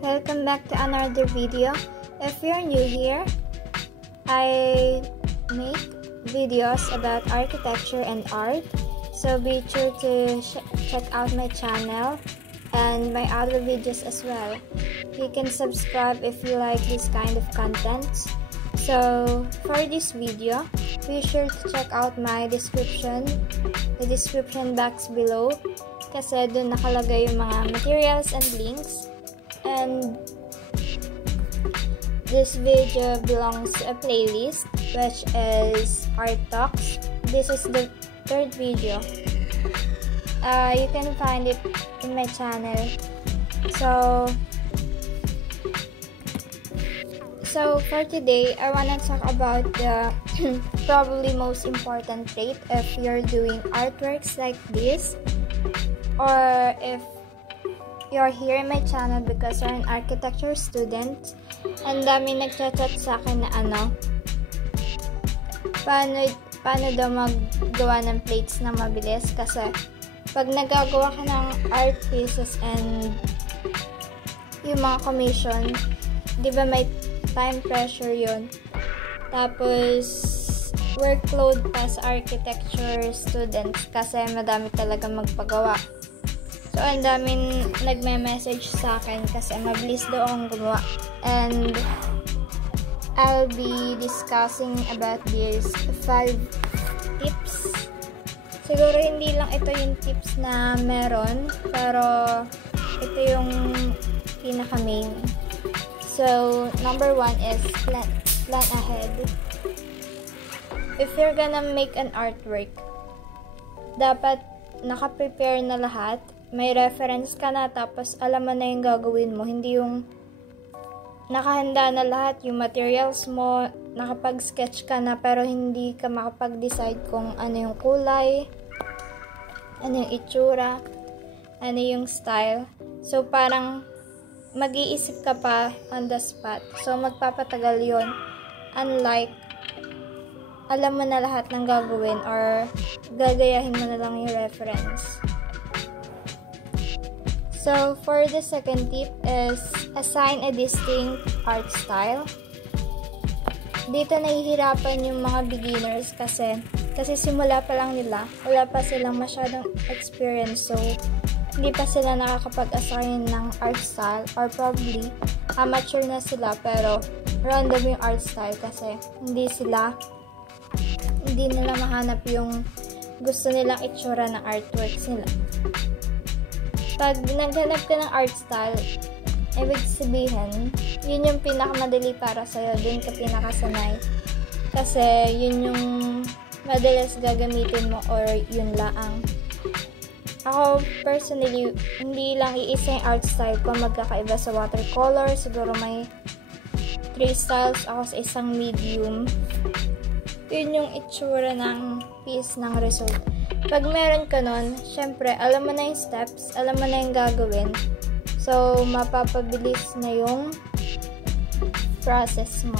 Welcome back to another video. If you're new here, I make videos about architecture and art, so be sure to check out my channel and my other videos as well. You can subscribe if you like this kind of content. So for this video, be sure to check out my description, the description box below, kasi dun nakalagay yung mga materials and links. And this video belongs to a playlist which is Art Talks. This is the third video. You can find it in my channel. So for today, I want to talk about the probably most important trait if you're doing artworks like this, or if you're here in my channel because you're an architecture student. Ang dami nagchat-chat sa akin na paano daw maggawa ng plates na mabilis, kasi pag nagagawa ka ng art pieces and yung mga commission, di ba may time pressure yun, tapos workload pa sa architecture students kasi madami talaga magpagawa. So, ang daming nagme-message sa akin kasi mabilis daw akong gumawa. And I'll be discussing about these 5 tips. Siguro hindi lang ito yung tips na meron, pero ito yung pinaka-main. So, number 1 is plan ahead. If you're gonna make an artwork, dapat naka-prepare na lahat. May reference ka na, tapos alam mo na yung gagawin mo. Hindi yung nakahanda na lahat yung materials mo, nakapag-sketch ka na, pero hindi ka makapag-decide kung ano yung kulay, ano yung itsura, ano yung style. So, parang mag-iisip ka pa on the spot. So, magpapatagal yun. Unlike, alam mo na lahat ng gagawin or gagayahin mo na lang yung reference. So, for the second tip is assign a distinct art style. Dito nahihirapan yung mga beginners kasi simula pa lang nila, wala pa silang masyadong experience, so hindi pa sila nakakapag-assign ng art style, or probably amateur na sila pero random yung art style kasi hindi nila mahanap yung gusto nilang itsura ng artworks nila. Pag naghanap ka ng art style, ibig sabihin, yun yung pinakamadali para sa'yo, dun ka pinakasanay. Kasi yun yung madalas gagamitin mo, or yun laang. Ako, personally, hindi lang iisa yung art style ko, magkakaiba sa watercolor. Siguro may 3 styles ako sa isang medium. Yun yung itsura ng piece ng result. Pag meron ka nun, syempre, alam mo na yung steps, alam mo na yung gagawin. So, mapapabilis na yung process mo.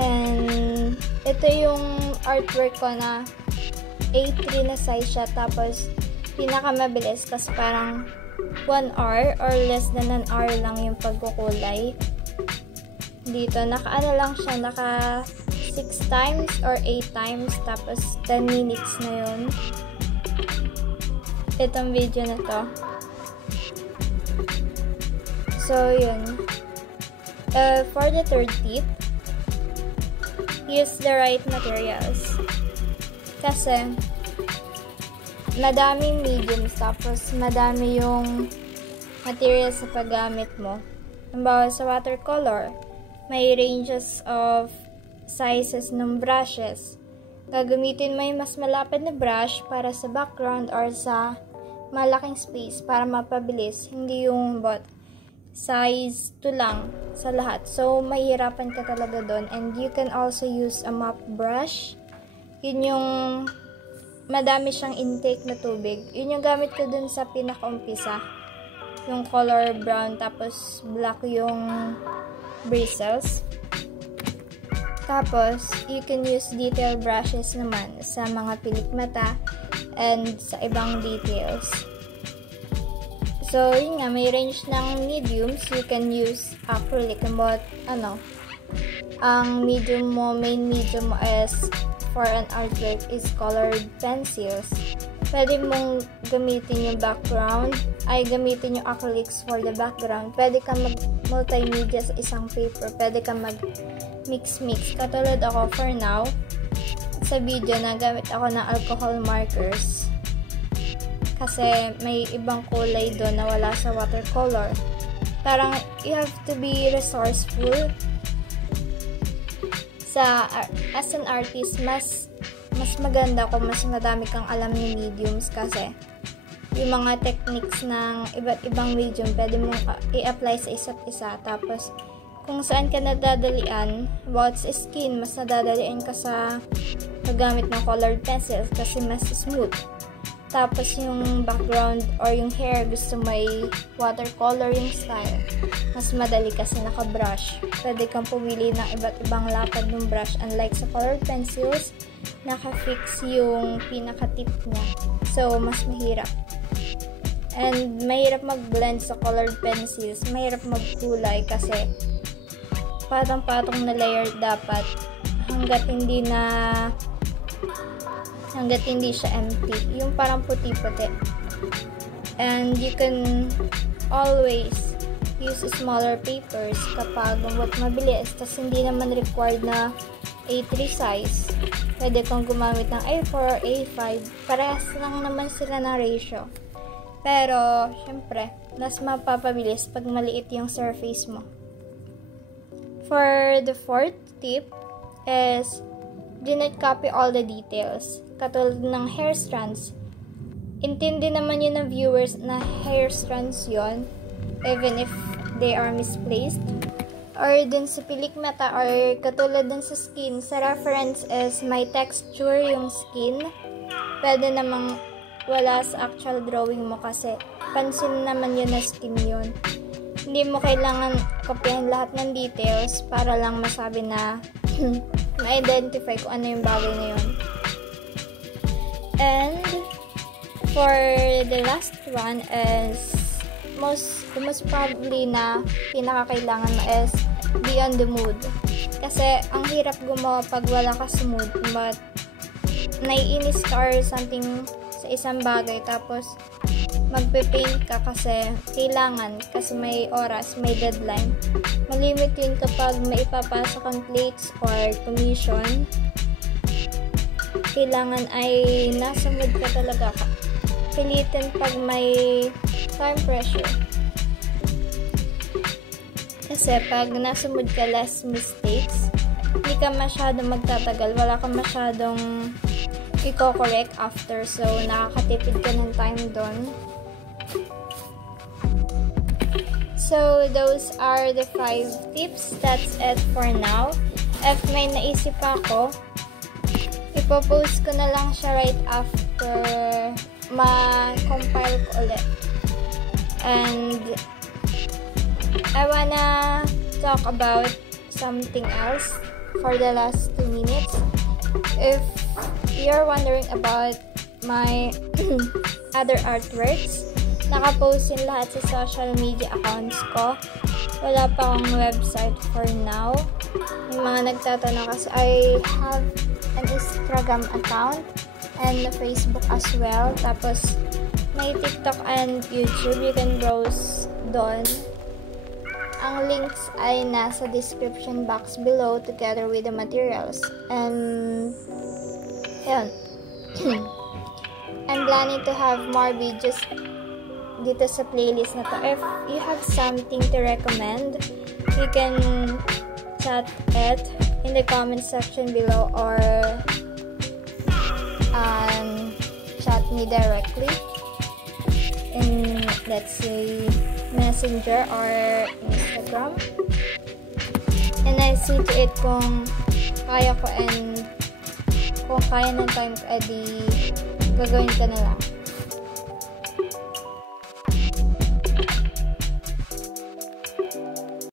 And, ito yung artwork ko na A3 na size siya, tapos pinakamabilis kasi parang 1 hour or less than an hour lang yung pagkukulay. Dito, naka-ano lang siya, naka 6 times or 8 times, tapos 10 minutes na yun. Itong video na to. So, yun. For the third tip, use the right materials. Kasi, madaming mediums, tapos madami yung materials sa paggamit mo. Halimbawa, sa watercolor, may ranges of sizes ng brushes. Gagamitin mo yung mas malapad na brush para sa background or sa malaking space para mapabilis. Hindi yung size 2 lang sa lahat. So, mahirapan ka talaga doon. And you can also use a mop brush. Yun yung madami siyang intake na tubig. Yun yung gamit ko dun sa pinaka-umpisa. Yung color brown, tapos black yung bristles. Tapos, you can use detail brushes naman sa mga pilik mata and sa ibang details. So, yun nga, may range ng mediums. You can use acrylic. But, ang medium mo, main medium mo is for an artwork is colored pencils. Pwede mong gamitin yung background, gamitin yung acrylics for the background. Pwede ka mag-multimedia sa isang paper. Pwede ka mag-mix-mix. Katulad ako, for now, sa video, nagamit ako ng alcohol markers. Kasi may ibang kulay doon na wala sa watercolor. Parang, you have to be resourceful. As an artist, mas maganda kung mas madami kang alam ng mediums kasi yung mga techniques ng iba't ibang medium pwede mong i-apply sa isa't isa. Tapos, kung saan ka nadadalian, about sa skin, mas nadadalian ka sa paggamit ng colored pencils kasi mas smooth. Tapos, yung background or yung hair, gusto may watercolor yung style. Mas madali kasi naka-brush. Pwede kang pumili ng iba't ibang lapad ng brush. Unlike sa colored pencils, naka-fix yung pinaka-tip niya. So, mas mahirap. And, mahirap mag-blend sa colored pencils. Mahirap magkulay kasi patong-patong na layer dapat hanggat hindi siya empty. Yung parang puti-puti. And you can always use smaller papers kapag mabilis. Tapos hindi naman required na A3 size. Pwede kang gumamit ng A4 or A5. Parehas lang naman sila na ratio. Pero, syempre, mas mapapabilis pag maliit yung surface mo. For the fourth tip is do not copy all the details. Katulad ng hair strands. Intindi naman yun ng viewers na hair strands yon, even if they are misplaced. Or dun sa pilik mata, or katulad dun sa skin, sa reference is may texture yung skin. Pwede namang wala sa actual drawing mo kasi pansin naman yun na skin yun. Hindi mo kailangan kopyahin lahat ng details para lang masabi na ma-identify kung ano yung bagay na yun. And for the last one is most probably na pinakakailangan mo is be on the mood. Kasi ang hirap gumawa pag wala ka sa mood, but naiinis ka or something sa isang bagay tapos magpe-paint ka kasi kailangan, kasi may oras, may deadline. Malimit yun kapag may ipapasok ang plates or commission. Kailangan ay nasa mood ka talaga ka. Pilitin pag may time pressure. Kasi pag nasa mood ka, less mistakes. Hindi ka masyadong magtatagal. Wala ka masyadong i-correct after. So, nakakatipid ka ng time doon. So, those are the 5 tips. That's it for now. If may naisip ako, ipopost ko na lang siya right after ma-compile ko ulit. And I wanna talk about something else for the last 2 minutes. If you're wondering about my other artworks, nakapost yun lahat sa social media accounts ko. Wala pa akong website for now. Yung mga nagtatanong kasi I have an Instagram account and a Facebook as well. Tapos may TikTok and YouTube. You can browse doon. Ang links ay nasa description box below together with the materials. And yun. I'm planning to have more videos dito sa playlist na to. If you have something to recommend, you can chat it in the comment section below or chat me directly in, let's say, Messenger or Instagram. And I see to it kung kaya ko, and kung kaya ng time ko, edi gagawin ko na lang.